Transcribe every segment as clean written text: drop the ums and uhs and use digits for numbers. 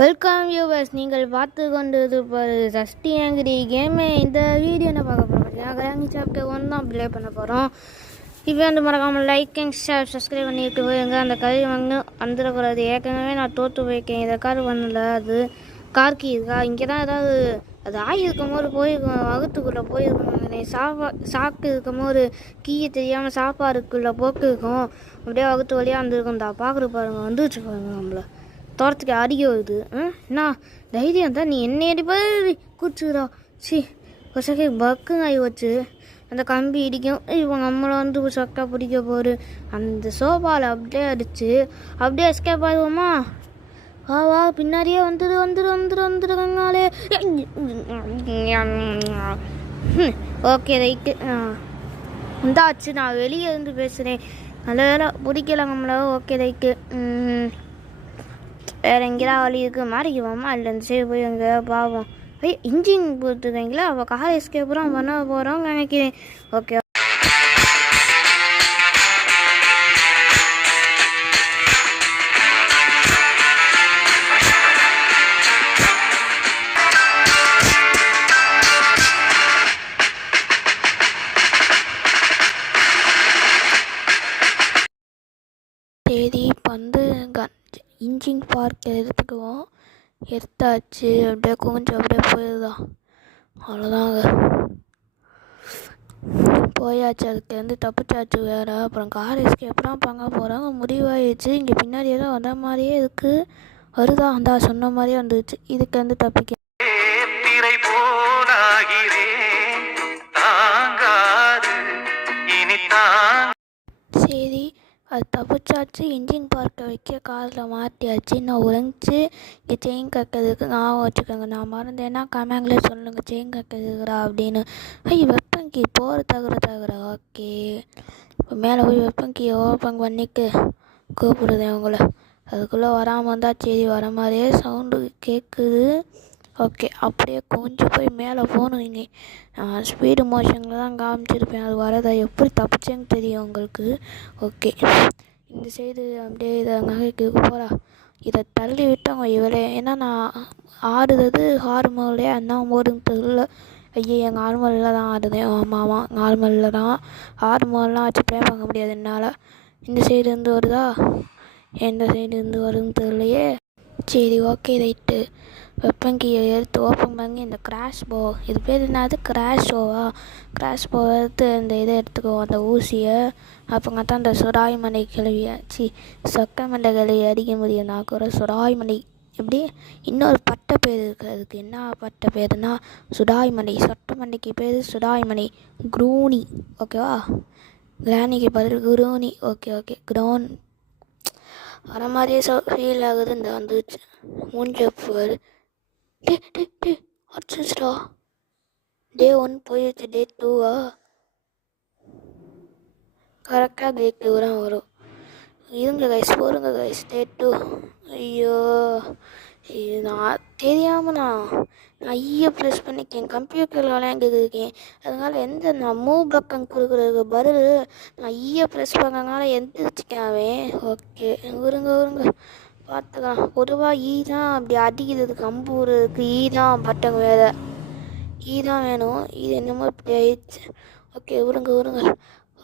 Welcome viewers, நீங்கள் பார்த்து கொண்டிருப்பது சஷ்டி ஆங்கிரி கேமே. இந்த வீடியோ என்ன பார்க்க போகிறோம் பார்த்தீங்கன்னா, கிராங்கி சாப்டர் 1 தான் ப்ளே பண்ண போகிறோம். இப்போ வந்து மறக்காமல் லைக் அண்ட் ஷேர் சப்ஸ்கிரைப் பண்ணிட்டு போயிருங்க. அந்த கதை வந்து வந்துடக்கூடாது. ஏற்கனவே நான் தோற்று போயிருக்கேன். இதை கார் பண்ணல. அது கார்கி இருக்கா இங்கே தான் ஏதாவது அது ஆகியிருக்கும் போது போயிருக்கோம். வகுத்துக்குள்ளே போயிருக்கோம். சாக்கு இருக்கும் போது கீயை தெரியாமல் சாப்பாடுக்குள்ளே போக்கிருக்கோம். அப்படியே வகுத்து வழியாக வந்துருக்கோம். தான் பார்க்குற பாருங்க, வந்துச்சு பாருங்க. நம்மளை தோட்டத்துக்கு அடிக்க வருது. என்ன தைரியம் தான் நீ என்ன அடிப்பது கூச்சுக்கிறா? ஒரு செகண்ட் பக்குங்க ஆகி வச்சு அந்த கம்பி இடிக்கும். இவங்க நம்மளை வந்து சொக்கா பிடிக்க போரு. அந்த சோபாவில் அப்படியே அடிச்சு அப்படியே எஸ்கேப் ஆகுவோமா? வா பின்னாடியே வந்துருக்காங்களே. Okay right, இந்தாச்சு. நான் வெளியே இருந்து பேசுகிறேன். நல்ல வேலை பிடிக்கல நம்மள. Okay right. வேறு எங்கேயா வழி இருக்குது மாறிக்குவோமா? இல்லை இந்த சைடு போய் எங்கே பாவம். இன்ஜின் போட்டுருக்கீங்களா? அவள் கார் எஸ்கேப்புறம் பண்ண போகிறோம் நினைக்கிறேன். ஓகே சரி, இப்போ வந்து இன்ஜின் பார்க் எடுத்துக்குவோம். எடுத்தாச்சு. அப்படியே கொஞ்சம் அப்படியே போயிடுதான். அவ்வளோதாங்க, போயாச்சு. அதுக்கு வந்து தப்பிச்சாச்சு வேறு. அப்புறம் கார் எஸ்கேப்லாம் பண்ண போகிறாங்க. முடிவாயிடுச்சு. இங்கே பின்னாடி ஏதோ வந்த மாதிரியே இருக்குது. வருதா? அந்த சொன்ன மாதிரியே வந்துடுச்சு. இதுக்கு வந்து தப்பிக்க சரி, அது தப்பிச்சாச்சு. இன்ஜின் பார்க்கை வைக்க காரில் மாட்டியாச்சு. நான் உழைஞ்சி இங்கே செயின் கக்கிறதுக்கு ஞாபகம் வச்சுக்கோங்க. நான் மறந்தேன்னா கமெண்ட்ல சொல்லுங்கள் செயின் கக்கிறதுக்குறா அப்படின்னு. வெப்பன் கீ போகிற தகுற. ஓகே, இப்போ மேலே போய் வெப்பன் கீ ஓப்பன் பண்ணிக்கு கூப்பிடுதேன் உங்களை. அதுக்குள்ளே வராமல் இருந்தால் சரி. வர மாதிரியே சவுண்டு கேட்குது. ஓகே, அப்படியே கொஞ்சம் போய் மேலே போகணும். இனி ஸ்பீடு மோஷனில் தான் காமிச்சிருப்பேன். அது வரதா எப்படி தப்பிச்சேன்னு தெரியும் உங்களுக்கு. ஓகே, இந்த சைடு அப்படியே இதை நகைக்கு போகிறா. இதை தள்ளி விட்டவங்க இவரே. ஏன்னா நான் ஆடுறது ஹார்மோன்லே அண்ணா ஓடுன்னு தெரியல. ஐயோ, எங்கள் ஹார்மோனில் தான் ஆடுதேன். ஆமாம், ஹார்மோனில் தான். ஹார்மோன்லாம் வச்சு ப்ளே பண்ண முடியாது என்னால். இந்த சைடு இருந்து வருதா? எந்த சைடு இருந்து வருதுன்னு தெரியலையே. சரி, ஓகே ரைட்டு. வெப்பன் கீயை எடுத்து ஓப்பன் பண்ணி இந்த கிராஷ் போ, இது பேர் என்னது? கிராஷ் எடுத்து இந்த இதை எடுத்துக்குவோம், அந்த ஊசியை. அப்போங்க தான் இந்த சுராய்மலை கிளவியாச்சு. சொக்க மண்டை கிளவி அடிக்க முடியும். நான் கூட சுராய்மலை. எப்படி இன்னொரு பட்ட பேர் இருக்குது. அதுக்கு என்ன பட்ட பேருனா சுடாய்மலை. சொட்ட மண்டைக்கு பேர் சுடாய்மலை. குரூனி. ஓகேவா? கிரானிக்கு பதில் குரூனி. ஓகே க்ரௌன் வர மாதிரியே ஃபீல் ஆகுது. இந்த வந்துச்சு மூஞ்சப்பர். அடிச்சிச்சுடா. டே 1 போயிடுச்சு. டே 2வா? கரெக்டாக டே 2 தான் வரும். இருங்க கைஸ், போருங்க கைஸ். டே 2. ஐயோ, இது நான் தெரியாமல் நான் ஐயோ ப்ரெஸ் பண்ணிக்கேன். கம்ப்யூட்டரில் விளையாண்டுருக்கேன். அதனால நான் மூவ் பக்கம் கொடுக்குறதுக்கு பதில் நான் ஐயோ ப்ரெஸ் பண்ணனால எந்திரிச்சிக்காவே. ஓகே, உருங்க பார்த்துக்கலாம். பொதுவாக தான் அப்படி அடிக்கிறதுக்கு கம்பு ஊறதுக்கு தான் பட்டம் வேறு. தான் வேணும். இது என்னமோ இப்படி ஆயிடுச்சு. ஓகே, உருங்க.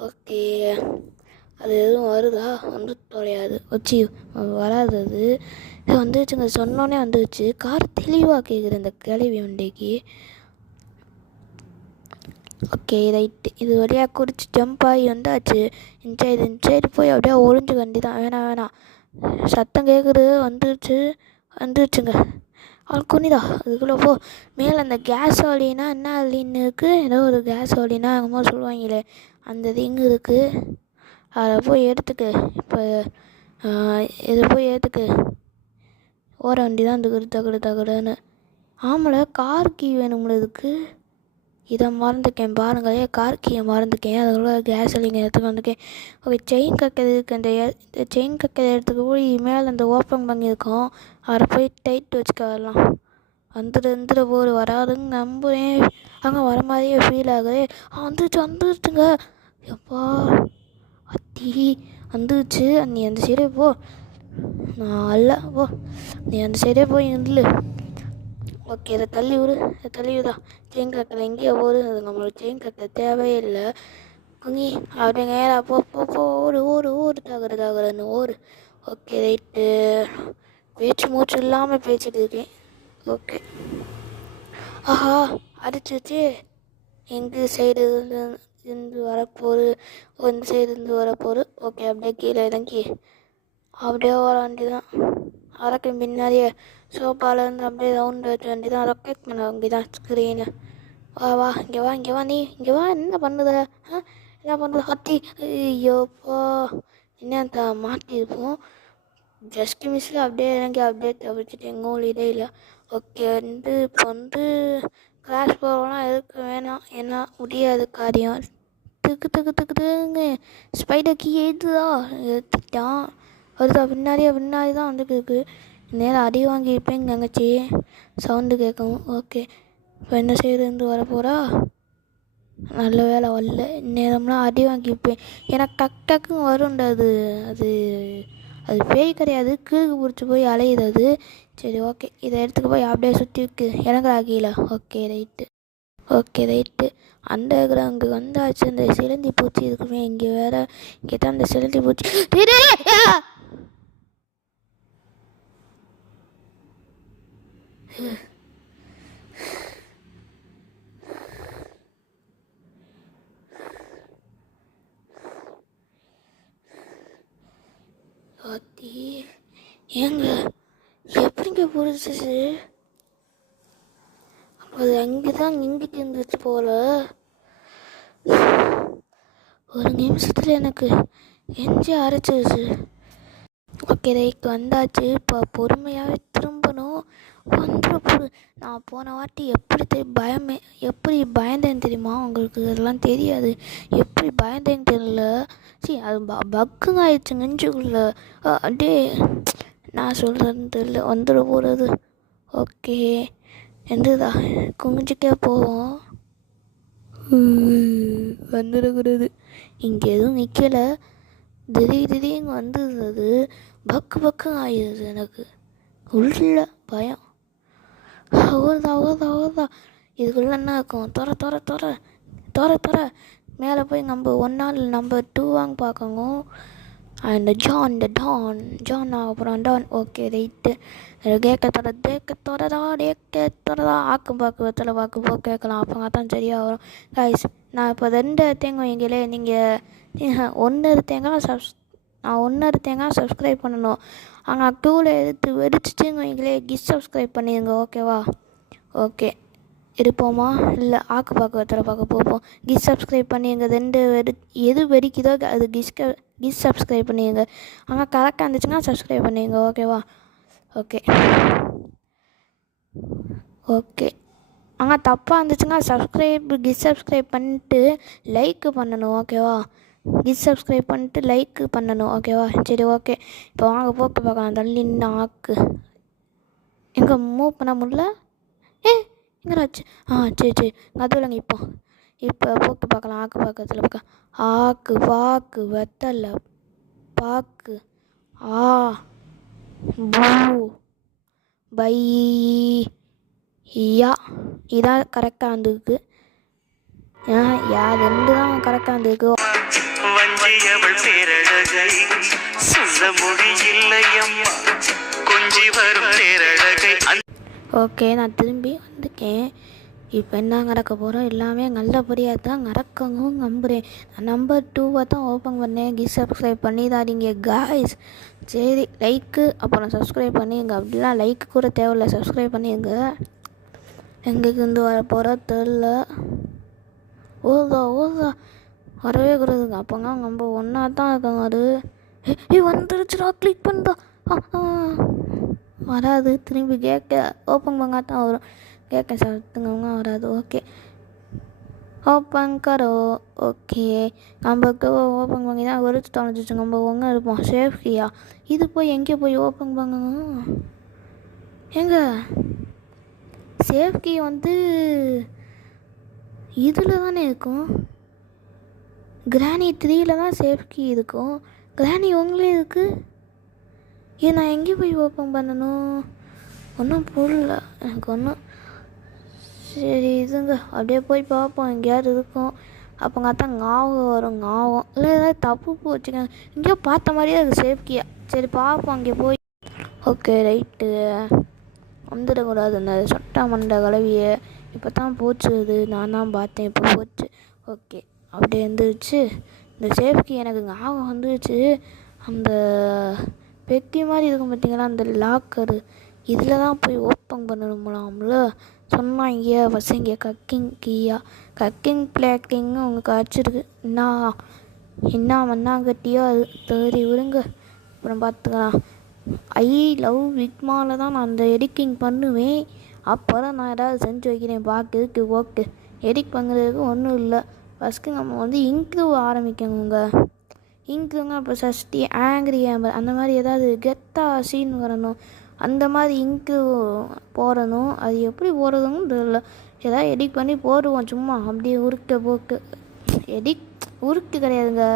ஓகே, அது எதுவும் வருதா? வந்து தொலையாது வச்சு வராது. அது வந்துச்சுங்க. சொன்னோன்னே வந்துடுச்சு. கார் தெளிவாக கேட்குது இந்த கிளவி வண்டிக்கு. Okay right. இது வழியாக குறித்து ஜம்ப் ஆகி வந்தாச்சு. இந்த சைடு போய் அப்படியே ஒளிஞ்சு வண்டி தான். வேணாம், சத்தம் கேட்குது. வந்துருச்சுங்க. குனிதா அதுக்குள்ளே போ. மேலே அந்த கேஸ் ஒலினா என்ன ஒலின்னு இருக்குது? ஏதோ ஒரு கேஸ் ஒலினா என்னமோ சொல்லுவாங்களே, அந்த இது இருக்குது. அதை போய் எடுத்துக்கு. இப்போ இதை போய் எடுத்துக்கு. ஓர வண்டி தான் தகுடுன்னு. ஆமாம், கார் கீ வேணும்ல இதுக்கு. இதை மறந்துக்கேன் பாருங்களே. கார் கீயை மறந்துக்கேன். அதுக்குள்ள கேஸ் இல்லைங்க எடுத்துக்க வந்துக்கேன். ஓகே, செயின் கக்கிறதுக்கு இந்த செயின் கக்கிற இடத்துக்கு போய் மேலே அந்த ஓப்பன் பண்ணியிருக்கோம். அதை போய் டைட் வச்சுக்கலாம். வந்துட போர் வராதுன்னு நம்புகிறேன். அங்கே வர மாதிரியே ஃபீல் ஆகுது. வந்துருச்சுங்க. எப்பா அத்தி வந்துருச்சு. நீ அந்த சைடு போ. நான் அல்ல ஓ, நீ அந்த சைடே போய் நில்லு. ஓகே, இதை தள்ளி விடா. செயின் கட்டில் எங்கேயோ போகுது, அது நம்மளுக்கு செயின் கட்ட தேவையே இல்லை. குங்கி அப்படியே நேராக போ ஓடு தகரன்னு ஓடு. ஓகே ரைட்டு, பேச்சு மூச்சு இல்லாமல் பேசிட்டு இருக்கேன். ஓகே, ஆஹா அடிச்சிச்சு. எங்கள் சைடு இருந்து வரப்போகுது, இந்த சைடு இருந்து வரப்போகுது. ஓகே, அப்படியே கீழே இறங்கி அப்படியே வர வேண்டியதான். அரக்கின் பின்னாடியே சோஃபாலேருந்து அப்படியே ரவுண்டு வச்ச வேண்டியதான். ரொக்கெட் பண்ண வேண்டியதான் ஸ்க்ரீனு. வா இங்கே வா நீ இங்கே வா. என்ன பண்ணுத? என்ன பண்ணுறது ஹத்தி? ஐயோப்பா, என்ன மாட்டியிருப்போம். ஜஸ்ட் மிஸ்ஸில் அப்படியே இறங்கி அப்படியே தவிர்த்துட்டு எங்கும் இதே இல்லை. ஓகே, இப்போ கிளாஸ் போகலாம் எதுக்கு வேணாம், ஏன்னா முடியாது காரியம். துக்குங்க ஸ்பைடர் கீ எடுத்துட்டான். வருதா பின்னாடி தான் வந்துருக்கு. நேரம் அடி வாங்கியிருப்பேன் தங்கச்சி, சவுண்டு கேட்கும். ஓகே, இப்போ என்ன செய்யறது வரப்போகிறா? நல்ல வேலை வரல, நேரம்லாம் அடி வாங்கியிருப்பேன். எனக்கு டக்குன்னு வரும்டா. அது அது அது பேய் கிடையாது, கீழே பிடிச்சி போய் அலையுது அது. சரி ஓகே, இதை எடுத்துக்க போய் அப்படியே சுற்றி இருக்கு இறங்குறா கீழே. ஓகே ரைட்டு அண்டர் கிரவுண்டு வந்தாச்சு. அந்த சிலந்தி பூச்சி இருக்குமே இங்கே வேற. இங்கே தான் அந்த சிலந்தி பூச்சி. ஏங்க எப்படிங்க புரிஞ்சிச்சு? அது அங்கே தான் இங்கிட்டு இருந்துச்சு போல. ஒரு நிமிஷத்தில் எனக்கு எஞ்சி அரைச்சிருச்சு. ஓகே ரைட் வந்தாச்சு. இப்போ பொறுமையாகவே திரும்பணும். நான் போன வாட்டி எப்படி பயந்தேன்னு தெரியுமா உங்களுக்கு? அதெல்லாம் தெரியாது. எப்படி பயந்தேன்னு தெரியல. சரி, அது பக்குங்க ஆயிடுச்சு நெஞ்சுக்குள்ள. அப்படியே நான் சொல்கிறேன்னு தெரியல, வந்துட போகிறது. ஓகே, எந்ததா குமிஞ்சிக்கே போவோம். வந்துடக்கூடாது. இங்கே எதுவும் நிற்கலை. திடீர்னு வந்தது. அது பக்கு ஆயிடுது எனக்கு. உள்ள பயம். அவ்வளோதான். இதுக்குள்ள என்ன இருக்கும்? தோற மேலே போய் நம்ம 1 நாள் நம்பர் 2 வாங்க பார்க்கணும். அண்ட் ஜான் அப்புறம் டான். ஓகே ரைட்டு, கேட்க தோறதா ஆக்கும் பாக்கு வாக்கு போ கேட்கலாம். அப்போ தான் சரியாக வரும். கைஸ், நான் இப்போ 2 தேங்காய் வைங்களே. நீங்கள் 1 தேங்காய் சப்ஸ்கிரைப் பண்ணணும். அங்கே 2ல் எடுத்து வெடிச்சிட்டுங்க வைங்களே, சப்ஸ்கிரைப் பண்ணிடுங்க. ஓகேவா? ஓகே, இருப்போமா? இல்லை ஆக்கு பார்க்க போப்போம். சப்ஸ்கிரைப் பண்ணிடுங்க. 2 எது வெடிக்குதோ அது சப்ஸ்கிரைப் பண்ணிடுங்க. அங்கே கரெக்டாக இருந்துச்சுன்னா சப்ஸ்கிரைப் பண்ணிடுங்க. ஓகேவா? ஓகே அங்கே தப்பாக இருந்துச்சுன்னா சப்ஸ்கிரைப் பண்ணிட்டு லைக் பண்ணணும். ஓகேவா? சப்ஸ்கிரைப் பண்ணிட்டு லைக் பண்ணணும். ஓகேவா? சரி ஓகே, இப்போ வாங்க போக்கு பார்க்கலாம். தள்ளி நின்று ஆக்கு எங்கே மூவ் பண்ண முடியல. எங்கடாச்சு? சரி அதுலங்க. இப்போ போக்கு பார்க்கலாம். ஆக்கு பக்கத்தில் ஆக்கு வெத்தலை பாக்கு பூ பை யா. இதான் கரெக்டாக இருந்திருக்கு. யார் 2 தான் கரெக்டாக இருந்திருக்கு. வஞ்சியவள் பேரழகை சொல்ல மொழியில்லையம்மா கொஞ்சி வரும் பேரழகை. ஓகே, நான் திரும்பி வந்துக்கேன். இப்போ என்ன நடக்க போகிறோம்? எல்லாமே நல்லபடியாக தான் நடக்கவும் நம்புகிறேன். நான் நம்பர் 2 தான் ஓப்பன் பண்ணேன். சப்ஸ்கிரைப் பண்ணிடாதீங்க காய்ஸ். சரி, லைக்கு அப்புறம் சப்ஸ்கிரைப் பண்ணிடுங்க. அப்படிலாம் லைக் கூட தேவையில்லை, சப்ஸ்கிரைப் பண்ணிடுங்க. எங்களுக்கு இருந்து வர போகிற தெரில. ஓதா வரவே கூடாதுங்க. அப்போங்க நம்ம ஒன்றா தான் இருக்காங்க. அது வந்துருச்சுடா, கிளிக் பண்ணுறா. வராது, திரும்பி கேட்க ஓப்பன் பண்ணா தான் வரும். கேட்க சத்துங்க வராது. ஓகே, ஓப்பன் கரோ. ஓகே, நம்மக்கு ஓப்பன் பண்ணி தான் வெறுத்து தோணுச்சு. நம்ம ஒங்க இருப்போம் சேஃப்டியா. இது போய் எங்கே போய் ஓப்பன் பண்ணணும்? எங்க சேஃப்டி இதில் தானே இருக்கும். கிராணி 3ல் தான் சேஃப்டி இருக்கும். கிராணி உங்களே இருக்குது. நான் எங்கே போய் ஓப்பன் பண்ணணும்? ஒன்றும் புரியல எனக்கு ஒன்றும். சரி இதுங்க அப்படியே போய் பார்ப்போம், எங்கேயாவது இருக்கும். அப்போ தான் ஞாபகம் வரும். ஞாபகம் இல்லை ஏதாவது தப்பு போச்சுங்க. எங்கேயோ பார்த்த மாதிரியே அது சேஃப்டியா. சரி பார்ப்போம் அங்கே போய். ஓகே ரைட்டு, வந்துடக்கூடாது அந்த சொட்டா மண்டை கலவியை. இப்போ தான் போச்சு அது, நான் தான் பார்த்தேன் இப்போ போச்சு. ஓகே அப்படியே வந்துருச்சு. இந்த சேஃப்டி எனக்கு ஞாபகம் வந்துருச்சு. அந்த பெட்டி மாதிரி இருக்கும் பார்த்தீங்களா, அந்த லாக்கரு, இதில் தான் போய் ஓப்பன் பண்ணணும்லாம்ல சொன்னாங்க பசங்க. கக்கிங் பிளாக்கிங்னு உங்களுக்கு அடிச்சிருக்கு. என்ன மண்ணாங்கட்டியோ அது தேடி விடுங்க, அப்புறம் பார்த்துக்கலாம். ஐ லவ் விக்மாவில் தான் நான் அந்த எடிட்டிங் பண்ணுவேன். அப்புறம் நான் ஏதாவது செஞ்சு வைக்கிறேன் பார்க்குறதுக்கு. ஓகே எடிட் பண்ணுறதுக்கு ஒன்றும் இல்லை. ஃபஸ்ட்டு நம்ம வந்து இன்க்ரூவ் ஆரம்பிக்கணுங்க. இன்க்ரூவ்ங்க அப்புறம் சஷ்டி ஆங்கிரி ஆம்பர் அந்த மாதிரி ஏதாவது கெத்தாக சீன் வரணும். அந்த மாதிரி இன்க்ரூவ் போடணும். அது எப்படி போடுறதுன்னு தெரியல. ஏதாவது எடிட் பண்ணி போடுவோம் சும்மா அப்படியே போக்கு. உருக்கு கிடையாதுங்க,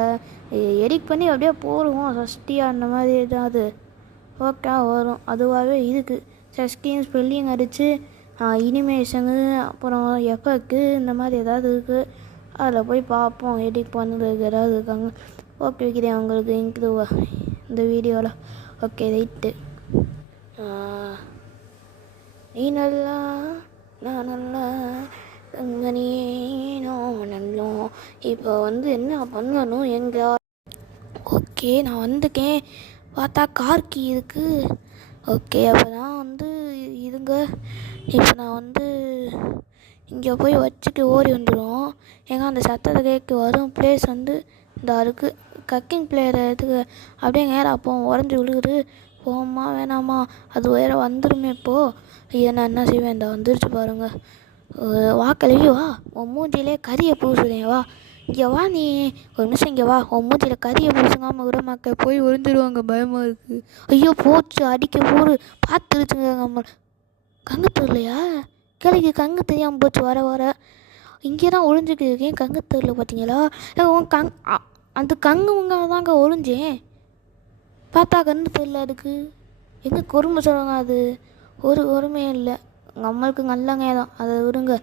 எடிட் பண்ணி அப்படியே போடுவோம். சஷ்டியாக அந்த மாதிரி ஏதாவது ஓகே வரும். அதுவாகவே இருக்குது. சஷ்டின்னு ஸ்பெல்லிங் அடித்து இனிமேஷனு அப்புறம் எஃபெக்ட்டு இந்த மாதிரி ஏதாவது இருக்குது. அதில் போய் பார்ப்போம் எடிட் பண்ணுறதுக்கு ஏதாவது இருக்காங்க. ஓகே வைக்கிறேன் உங்களுக்கு இன்க்ரூவா இந்த வீடியோவில். Okay right. நீ நல்லா நான் நல்லா தங்கனியோ நல்லோ. இப்போ வந்து என்ன பண்ணணும் எங்கே? ஓகே நான் வந்துக்கேன். பார்த்தா கார் கீ இருக்குது. ஓகே அப்போ தான் வந்து இதுங்க. இப்போ நான் வந்து இங்கே போய் வச்சுட்டு ஓடி வந்துடும். ஏங்க அந்த சத்தத்தை கேட்க வரும் பிளேஸ் வந்து இந்த இருக்குது. கக்கிங் பிளேயரை இதுக்கு அப்படியே நேராக போவோம். உடஞ்சி விழுகுது. போமா வேணாமா? அது வேறு வந்துடுமே இப்போது. ஐயா நான் என்ன செய்வேன்? இந்த வந்துருச்சு பாருங்கள். வா கழுவி வா, உன் மூஞ்சிலே கறியை பூசுறேன் வா. இங்கே வா நீ ஒரு நிமிஷம் இங்கே வா. உன் மூஞ்சியில் கறியை பூசுங்காமல் விட மக்கள் போய் விழுந்துருவாங்க, பயமாக இருக்குது. ஐயோ போச்சு அடிக்க போடு, பார்த்துருச்சுங்க. நம்ம கங்கு இல்லையா கிளைக்கு கங்கு தெரியாமல் போச்சு. வர இங்கே தான் ஒழிஞ்சிட்டு இருக்கேன். கங்கு தெரியல பார்த்தீங்களா? உன் அந்த கங்குங்க தாங்க ஒழிஞ்சேன். பார்த்தா கண்ணு தெரியல அதுக்கு. எங்கே கொடுமை சொல்லுங்க, அது ஒரு ஒருமையும் இல்லை. நம்மளுக்கு நல்லங்க தான், அதை விடுங்க.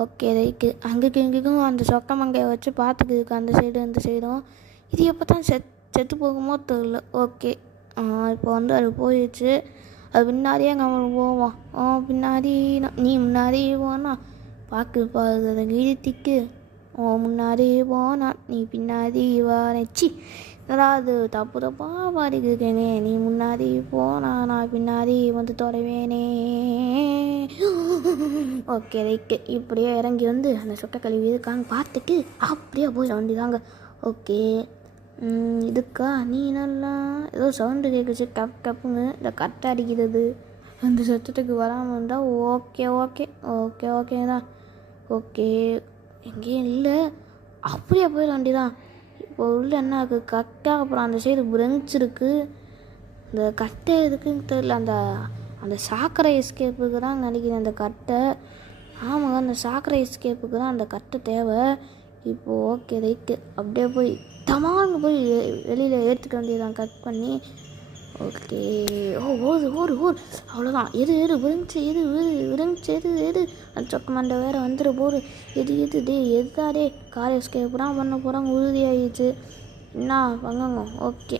Okay right. அங்கேக்கு இங்கேக்கும் அந்த சொக்க மங்கையை வச்சு பார்த்துக்கு அந்த சைடு இந்த சைடும். இது எப்போ தான் செத்து போகுமோ தெரியல. ஓகே இப்போ வந்து அது போயிடுச்சு. அது பின்னாடியே நம்மளுக்கு போவோம். பின்னாடி நீ முன்னாடி போனா பார்க்குது அதை இழுத்திக்கு. முன்னாடி போனா நீ பின்னாடி வாச்சி. ஏதாவது தப்பாக பாடிக்கிருக்கேனே. நீ முன்னாடி போனா நான் பின்னாடி வந்து தொடவேனே. Okay right. இப்படியே இறங்கி வந்து அந்த சொட்டை கழுவி இருக்காங்க பார்த்துட்டு அப்படியே போய் வண்டிதாங்க. ஓகே இதுக்கா நீ நல்லா ஏதோ சவுண்டு கேட்குச்சு கப்புன்னு. இந்த கட்டை அடிக்கிறது அந்த சத்தத்துக்கு வராமல் இருந்தால் ஓகே தான். ஓகே எங்கேயும் இல்லை, அப்படியே போய் வண்டி தான். இப்போ உள்ள என்ன இருக்குது? கட்டை, அப்புறம் அந்த சைடு பிரெஞ்ச் இருக்குது. இந்த கட்டை எதுக்குன்னு தெரியல. அந்த சாக்கரை எஸ்கேப்புக்கு தான் நினைக்கிறேன் அந்த கட்டை. ஆமாங்க, அந்த சாக்கரை எஸ்கேப்புக்கு தான் அந்த கட்டை தேவை. இப்போது ஓகே ரைட்டு. அப்படியே போய் தமான்னு போய் வெளியில் ஏற்றுக்க வேண்டியதான் கட் பண்ணி. ஓகே ஓடு அவ்வளோதான். எது விருந்துச்சு அந்த சொக்க மண்டை வேறு வந்துட போடு. எதுதாடே கார் எஸ்கேப் தான் பண்ண போகிறாங்க, உறுதியாகிடுச்சு. என்ன பங்கங்க? ஓகே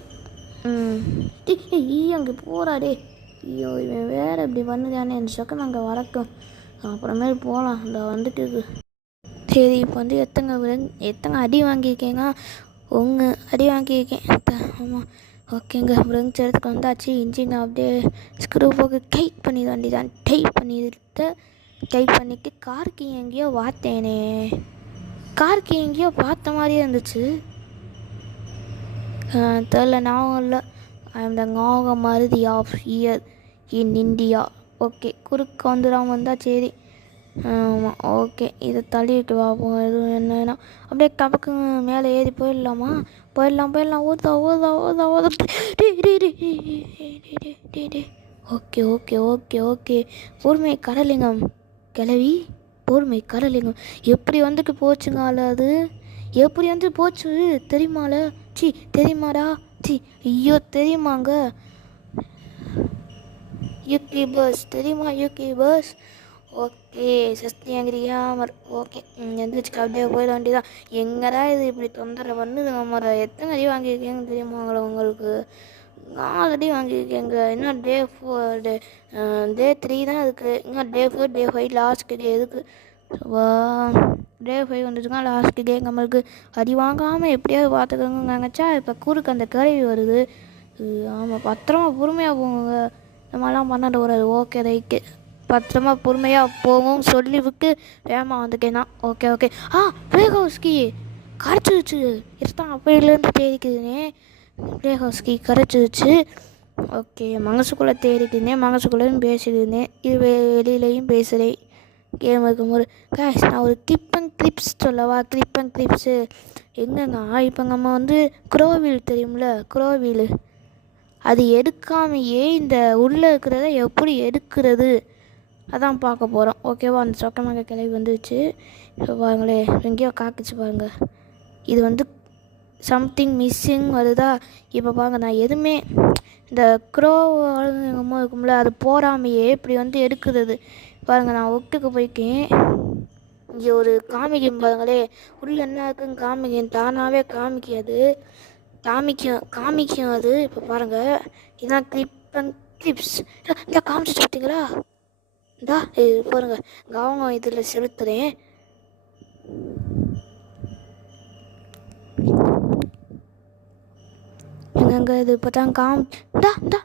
அங்கே போகிறாடே. ஐயோ இவன் வேறு இப்படி பண்ணுதானே. இந்த சொக்கம் அங்கே வரட்டும், அப்புறமேல் போகலாம். இந்த வந்துட்டு சரி. இப்போ வந்து எத்தனை அடி வாங்கியிருக்கேங்க? அடி வாங்கியிருக்கேன். ஆமாம் ஓகேங்க. பிரெஞ்ச் எடுத்துக்கு வந்தாச்சு. இன்ஜின் அப்படியே ஸ்க்ரூ போக டைட் பண்ணி வேண்டிதான். டைட் பண்ணிவிட்டு கார்க்கு எங்கேயோ பார்த்தேனே. கார்க்கு எங்கேயோ பார்த்த மாதிரியே இருந்துச்சு. தெரில, ஞாபகம் இல்லை. ஐ எம் த ஞாபக மருதி of year in India. Okay குறுக்க வந்துடாமல் வந்தால் சரி. ஆமாம் ஓகே. இதை தள்ளிட்டு பார்ப்போம் எதுவும் என்னன்னா. அப்படியே கபக்கு மேலே ஏறி போயிடலாமா? போயிடலாம். ஓதா. ஓகே. பொறுமை கடலிங்கம் கிளவி, பொறுமை கடலிங்கம். எப்படி வந்துட்டு போச்சுங்க அது? எப்படி வந்து போச்சு தெரியுமால? தெரியுமாடா? ஐயோ தெரியுமாங்க? யூகே பஸ் தெரியுமா? UK bus. ஓகே சஸ்தியாங்கிரியா ஓகே எந்திரிச்சுக்க அப்படியே போயிட வேண்டியதான். எங்கடா இது இப்படி தொந்தரவு பண்ணுது நம்ம? எத்தனை அடி வாங்கியிருக்கேன்னு தெரியுமா உங்களுக்கு? 4 அடி வாங்கியிருக்கேங்க. இன்னும் டே 3 தான் இருக்குது. இன்னும் டே 4 டே 5 லாஸ்ட்டு டே எதுக்கு? டே 5 வந்துச்சுன்னா லாஸ்ட்டு டே நம்மளுக்கு அடி வாங்காமல் எப்படியாவது பார்த்துக்கோங்க நினச்சா இப்போ குறுக்கு அந்த கருவி வருது. ஆமாம் பத்திரமா பொறுமையாக போங்க. நம்மளாம் பண்ணாத ஒரு ஓகே ரைட்டு. பத்திரமா பொறுமையாக போகும் சொல்லிவிட்டு வேகமாக வந்துட்டேன்னா ஓகே ஓகே. பிளேஹவுஸ்கி கரைச்சிருச்சு. இருத்தான் அப்பையிலேருந்து தேடிக்குதுனே. பிளேஹவுஸ்கி கரைச்சிருச்சு. ஓகே மனசுக்குள்ளே தேடிக்குதுனே, மனசுக்குள்ளேயும் பேசிக்குதுனே, இது வெளியிலையும் பேசுகிறேன். கேம் இருக்கும்போது கேஷ் நான் ஒரு கிளிப் அண்ட் கிளிப்ஸ் சொல்லவா? கிளிப் அண்ட் கிளிப்ஸு எங்கங்க? இப்போ நம்ம வந்து க்ரோவில் தெரியும்ல, க்ரோவில் அது எடுக்காமையே இந்த உள்ளே இருக்கிறத எப்படி எடுக்கிறது அதான் பார்க்க போகிறோம். ஓகேவா? அந்த சொக்கமாக கிளவி வந்துச்சு. இப்போ பாருங்களே எங்கேயோ காக்கிச்சு பாருங்கள். இது வந்து சம்திங் மிஸ்ஸிங் வருதா? இப்போ பாருங்கள் நான் எதுவுமே இந்த எங்கம்மா இருக்கும்ல அது போடாமையே இப்படி வந்து எடுக்கிறது பாருங்கள். நான் ஒட்டுக்கு போய்க்கேன். இங்கே ஒரு காமிக்கும் பாருங்களே, உள்ள என்ன இருக்குன்னு காமிக்கும். தானாகவே காமிக்கும் அது. இப்போ பாருங்கள் இதுதான் கிளிப் அண்ட் கிளிப்ஸ். இந்த காமிச்சிட்டு பார்த்தீங்களா? இந்தா இது பாருங்கள் கவனம் இதில் செலுத்துகிறேன். எங்க இது இப்போ தான் இந்தா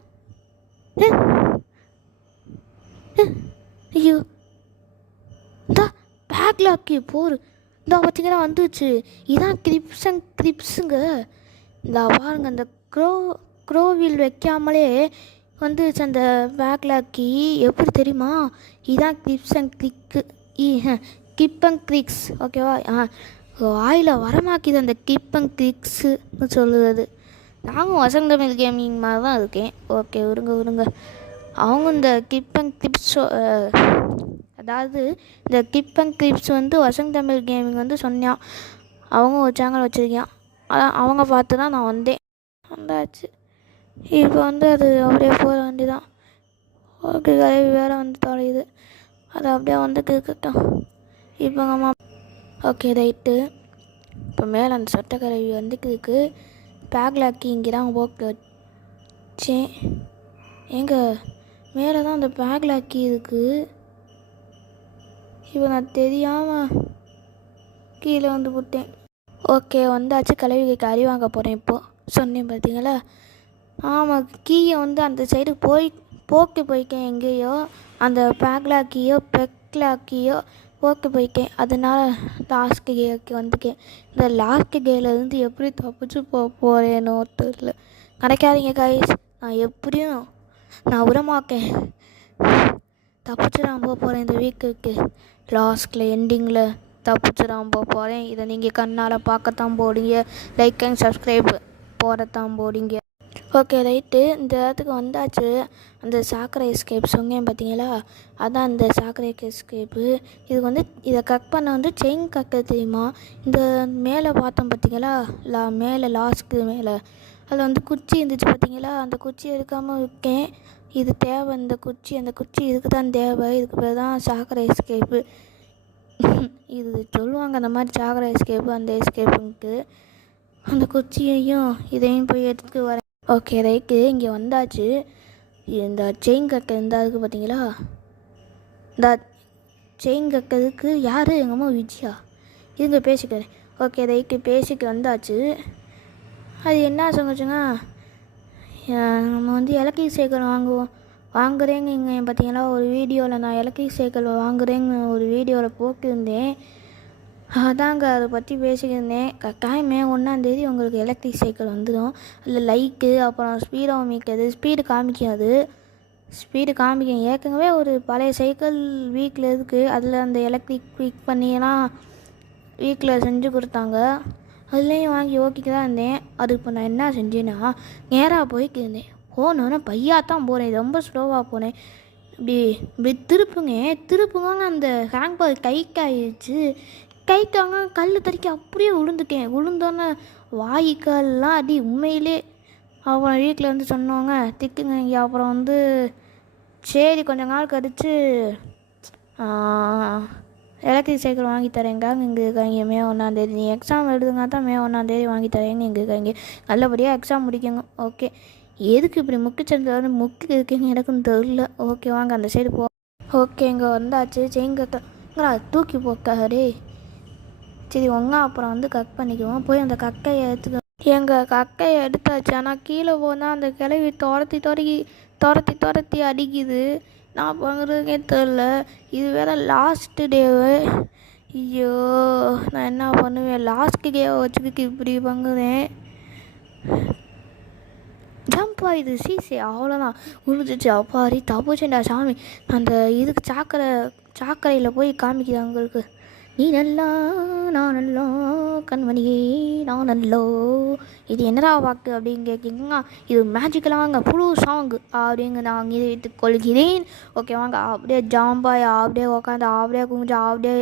ஐயோ இந்தா பேக்லாக்கி போர் இந்தா பார்த்தீங்கன்னா வந்துச்சு. இதான் கிளிப்ஸ் அண்ட் கிளிப்ஸுங்க. இந்த பாருங்க அந்த க்ரோவில் வைக்காமலே வந்துச்சு அந்த பேக்லாக்கி. எப்படி தெரியுமா? இதான் clips and clip and clicks. ஓகேவா? வாயில் வரமாக்கிது அந்த கிளிப் அண்ட் கிளிக்ஸுன்னு சொல்லுறது. நானும் வசந்தமிழ் கேமிங் மாதிரி தான் இருக்கேன். ஓகே விடுங்க. அவங்க இந்த கிளிப் அண்ட் கிளிப்ஸ் அதாவது இந்த கிளிப் அண்ட் கிளிப்ஸ் வந்து வசந்தமிழ் கேமிங் வந்து சொன்னான். அவங்க ஒரு சேனல் வச்சுருக்கான். அதான் அவங்க பார்த்து தான் நான் வந்தாச்சு. இப்போ வந்து அது அப்படியே போக வேண்டியதான். ஓகே கருவி வேறு வந்து தொலையுது. அது அப்படியே வந்து கேட்கட்டும். இப்போ அம்மா ஓகே ரைட்டு. இப்போ மேலே அந்த சட்டை கருவி வந்துக்கு பேக்லாக்கி இங்கே தான் போக்கு வச்சேன். எங்க மேலே தான் அந்த பேக்லாக்கி இருக்குது. இப்போ நான் தெரியாமல் கீழே வந்து விட்டேன். ஓகே வந்தாச்சு. கழுவிக்கு அரி வாங்க போகிறேன். இப்போது சொன்னேன் பார்த்தீங்களா? ஆமாம் கீயை வந்து அந்த சைடு போய்க்கேன். எங்கேயோ அந்த பெக்லாக்கியோ போய்க்கேன். அதனால் லாஸ்ட் கேக்கு வந்துக்கேன். இந்த லாஸ்ட் கேலேருந்து எப்படி தப்பிச்சு போகிறேனோ தெரியல. நினைக்காதீங்க கைஸ், நான் விடமாக்கேன். தப்பிச்சு நான் போகிறேன். இந்த வீக்குக்கு லாஸ்ட்டில் எண்டிங்கில் தப்பிச்சு நான் போகிறேன். இதை நீங்கள் கண்ணால் பார்க்கத்தான் போடுங்க. லைக் அண்ட் சப்ஸ்கிரைப் போடத்தான் போடுங்க. Okay right. இந்த இடத்துக்கு வந்தாச்சு. அந்த சாக்கரை எஸ்கேப் சொன்னேன் பார்த்தீங்களா? அதான் அந்த சாக்கரை எஸ்கேப்பு. இது வந்து இதை கட் பண்ண வந்து செயின் கக்க தெரியுமா? இந்த மேலே பார்த்தோம் பார்த்தீங்களா? மேலே லாஸ்ட்டுக்கு மேலே அதில் வந்து குச்சி இருந்துச்சு பார்த்தீங்களா? அந்த குச்சி எடுக்காமல் இருக்கேன். இது தேவை அந்த குச்சி இதுக்கு தான் தேவை. இதுக்கு பேர் தான் சாக்கரை எஸ்கேப்பு. இது சொல்லுவாங்க அந்த மாதிரி சாக்கரை எஸ்கேப்பு அந்த எஸ்கேப்புக்கு. அந்த குச்சியையும் இதையும் போய் எடுத்துட்டு வரேன். Okay right. இங்கே வந்தாச்சு. இந்த செயின் கக்க இருந்தால் அதுக்கு பார்த்தீங்களா? இந்த செயின் கக்கிறதுக்கு யார்? எங்கள் அம்மா விஜயா. இதுங்க பேசிக்கிறேன். Okay right. பேசிக்கு வந்தாச்சு. அது என்ன சொன்னுச்சுங்க, நம்ம வந்து எலக்ட்ரிக் சைக்கிள் வாங்குறேங்க பார்த்தீங்களா? ஒரு வீடியோவில் நான் எலக்ட்ரிக் சைக்கிள் வாங்குறேங்க ஒரு வீடியோவில் போட்டிருந்தேன். அதாங்க அதை பற்றி பேசிக்கிருந்தேன். கட்டாயமே 1ஆந்தேதி உங்களுக்கு எலக்ட்ரிக் சைக்கிள் வந்துடும். அதில் லைக்கு அப்புறம் ஸ்பீடு காமிக்கும். ஏற்கனவே ஒரு பழைய சைக்கிள் வீக்கில் இருக்குது. அதில் அந்த எலக்ட்ரிக் குயிக் பண்ணியெல்லாம் வீக்கில் செஞ்சு கொடுத்தாங்க. அதுலேயும் வாங்கி ஓகேக்கு தான் இருந்தேன். அது இப்போ நான் என்ன செஞ்சேன்னா நேராக போய்க்கிருந்தேன். போனோன்னா பையாத்தான் போகிறேன். ரொம்ப ஸ்லோவாக போனேன். இப்படி திருப்புங்க அந்த ஹேங் பால் கைக்காயிடுச்சு. கைக்காங்க கல் தறிக்க அப்படியே விழுந்தோன்னே வாய்க்கால்லாம் அடி. உண்மையிலே அப்புறம் வீட்டில் வந்து சொன்னவங்க திக்குங்க. இங்கே அப்புறம் வந்து சரி கொஞ்ச நாள் கழிச்சு எலக்ட்ரிக் சைக்கிள் வாங்கி தரேங்க இங்கே இருக்காங்க மே 1ஆந்தேதி. நீ எக்ஸாம் எழுதுங்க தான் மே 1ஆந்தேதி வாங்கி தரேன்னு இங்கே இருக்காங்க. நல்லபடியாக எக்ஸாம் முடிக்கங்க. ஓகே எதுக்கு இப்படி முக்கு சந்தில் முக்கு இருக்கீங்க எனக்குன்னு தெரியல. ஓகே வாங்க அந்த சைடு போ. ஓகே இங்கே வந்தாச்சு. செயின் கக்கா தூக்கி போக்காரே. சரி ஒங்கா அப்புறம் வந்து கக் பண்ணிக்குவோம். போய் அந்த கக்கையை எடுத்துக்க. எங்கள் கக்கையை எடுத்தாச்சு. ஆனால் கீழே போனால் அந்த கிளவி துரத்தி அடிக்குது. நான் பண்ணுறதுக்கே தெரில. இது வேறு லாஸ்ட்டு டேவு. ஐயோ நான் என்ன பண்ணுவேன்? லாஸ்ட்டு டேவை வச்சுக்கிட்டு இப்படி பண்ணுறேன். ஜம்ப் ஆகிது சீசே அவ்வளோதான் உழுந்துச்சு. அப்பாரி தப்புச்சேண்டா சாமி. அந்த இதுக்கு சாக்கரையில் போய் காமிக்குது அவங்களுக்கு. நீ நல்லா நான் நல்லோ கண்மணியே நான் நல்லோ. இது என்னடா வாக்கு அப்படின்னு கேட்குறீங்களா? இது மேஜிக்கலாங்க புழு சாங்கு அப்படிங்க நான் இதை கொள்கிறேன். ஓகே வாங்க அப்படியே ஜாம்பாய் அப்படியே உக்காந்து அப்படியே குஞ்சு அப்படியே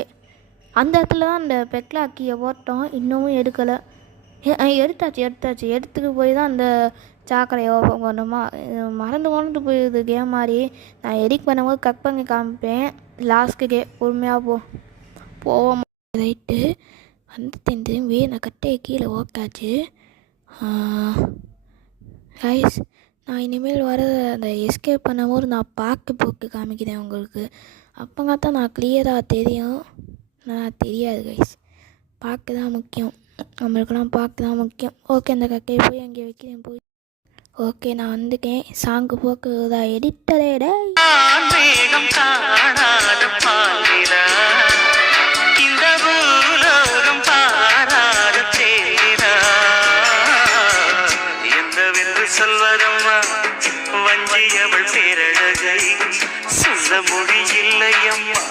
அந்த இடத்துல தான் அந்த பெக்லாக்கியை போட்டோம். இன்னமும் எடுக்கலை. எடுத்தாச்சு. எடுத்துட்டு போய் தான் அந்த சாக்கடையை ஓப்பன் பண்ணணுமா? மறந்து போயிடுது கேம் மாதிரி. நான் எடிட் பண்ணும்போது கட் பண்ணி காமிப்பேன். லாஸ்ட்டுக்கே பொறுமையாக போவோம். ரைட்டு வந்து திரும்பி நான் கட்டையை கீழே ஓக்காச்சு. ரைஸ் நான் இனிமேல் வர அந்த எஸ்கேப் பண்ணும்போது நான் போட்டு காமிக்கிறேன் உங்களுக்கு. அப்போங்க தான் நான் கிளியராக தெரியும். நான் தெரியாது கைஸ். பார்க்க தான் முக்கியம். நம்மளுக்கெல்லாம் பார்க்க தான் முக்கியம். ஓகே அந்த கட்டையை போய் அங்கே வைக்கிறேன் போய். ஓகே நான் வந்துட்டேன். சாங்கு போக்குதா எடிட்டரேடா. சொல்வதம்மா வஞ்சியவள் பேரழகை சொல்ல மொழியில்லையம்மா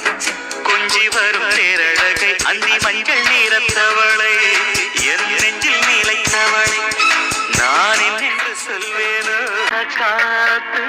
கொஞ்சி வரும் பேரழகை அந்தி மஞ்சள் நீரத்தவளை என் நெஞ்சில் நிலைத்தவளை நான் என்று சொல்வேனோ காத்து